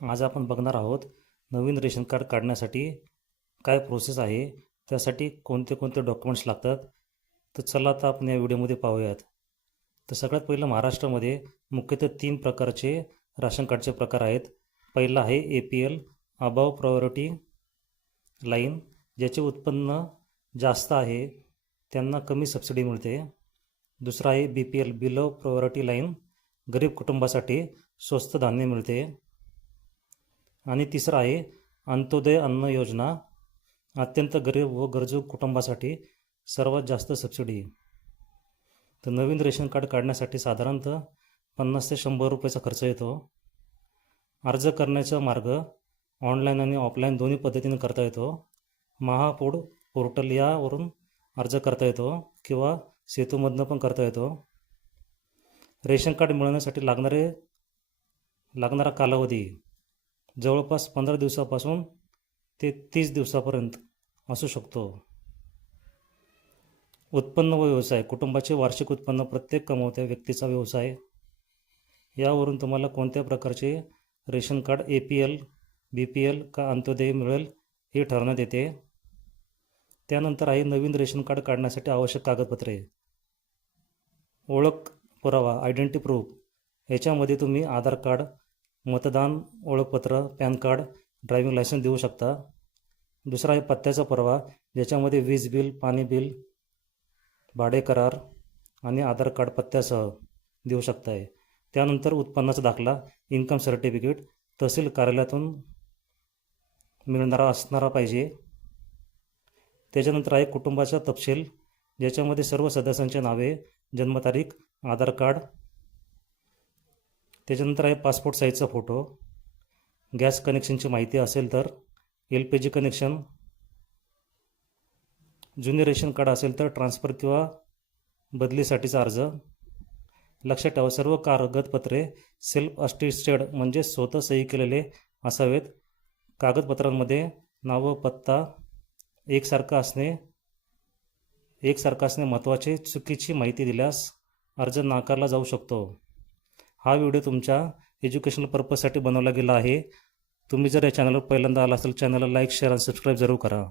आज आपण बघणार आहोत नवीन रेशन कार्ड काढण्यासाठी काय प्रोसेस आहे, त्यासाठी कोणते कोणते डॉक्युमेंट्स लागतात. तर चला आता आपण या व्हिडिओमध्ये पाहूयात. तर सगळ्यात पहिलं महाराष्ट्रामध्ये मुख्यतः 3 प्रकारचे राशन कार्डचे प्रकार आहेत. पहिला आहे APL अबाव प्रायोरिटी लाईन, ज्याचे उत्पन्न जास्त आहे त्यांना कमी सबसिडी मिळते. दुसरा आहे BPL बिलो प्रायोरिटी लाईन, गरीब कुटुंबासाठी स्वस्त धान्य मिळते. आणि तिसरं आहे अंत्योदय अन्न योजना, अत्यंत गरीब व गरजू कुटुंबासाठी सर्वात जास्त सबसिडी. तर नवीन रेशन कार्ड काढण्यासाठी साधारणतः 50 ते 100 रुपयाचा खर्च येतो. अर्ज करण्याचा मार्ग ऑनलाईन आणि ऑफलाईन दोन्ही पद्धतीने करता येतो. महाफूड पोर्टल यावरून अर्ज करता येतो किंवा सेतूमधनं पण करता येतो. रेशन कार्ड मिळवण्यासाठी लागणारा कालावधी जवळपास 15 दिवसापासून ते 30 दिवसापर्यंत असू शकतो. उत्पन्न व व्यवसाय, कुटुंबाचे वार्षिक उत्पन्न प्रत्येक कमवत्या व्यक्तीचा व्यवसाय. यावरून तुम्हाला कोणत्या प्रकारचे रेशन कार्ड APL, BPL का अंत्योदय मिळेल हे ठरवण्यात येते. त्यानंतर आहे नवीन रेशन कार्ड काढण्यासाठी आवश्यक कागदपत्रे. ओळख पुरावा आयडेंटिटी प्रूफ, याच्यामध्ये तुम्ही आधार कार्ड, मतदान ओळखपत्र, पॅन कार्ड, ड्रायव्हिंग लायसन्स देऊ शकता. दुसरा आहे पत्त्याचा पुरावा, ज्याच्यामध्ये वीज बिल, पाणी बिल, भाडे करार आणि आधार कार्ड पत्त्यासह देऊ शकताय. त्यानंतर उत्पन्नाचा दाखला, इन्कम सर्टिफिकेट तहसील कार्यालयातून मिळणारा असणारा पाहिजे. त्याच्यानंतर आहे कुटुंबाचा तपशील, ज्याच्यामध्ये सर्व सदस्यांचे नावे, जन्मतारीख, आधार कार्ड. त्याच्यानंतर आहे पासपोर्ट साईजचा फोटो, गॅस कनेक्शनची माहिती असेल तर, LPG कनेक्शन, जुने रेशन कार्ड असेल तर ट्रान्सफर किंवा बदलीसाठीचा अर्ज. लक्षात ठेवा सर्व कागदपत्रे सेल्फ अटेस्टेड म्हणजे स्वतः सही केलेले असावेत. कागदपत्रांमध्ये नाव, पत्ता एकसारखा असणे महत्त्वाचे. चुकीची माहिती दिल्यास अर्ज नाकारला जाऊ शकतो. हा व्हिडिओ तुमच्या एज्युकेशनल पर्पजसाठी बनवला गेला आहे. तुम्ही जर या चॅनलवर पहिल्यांदा आला असेल चॅनलला लाईक, शेअर आणि सबस्क्राईब जरूर करा.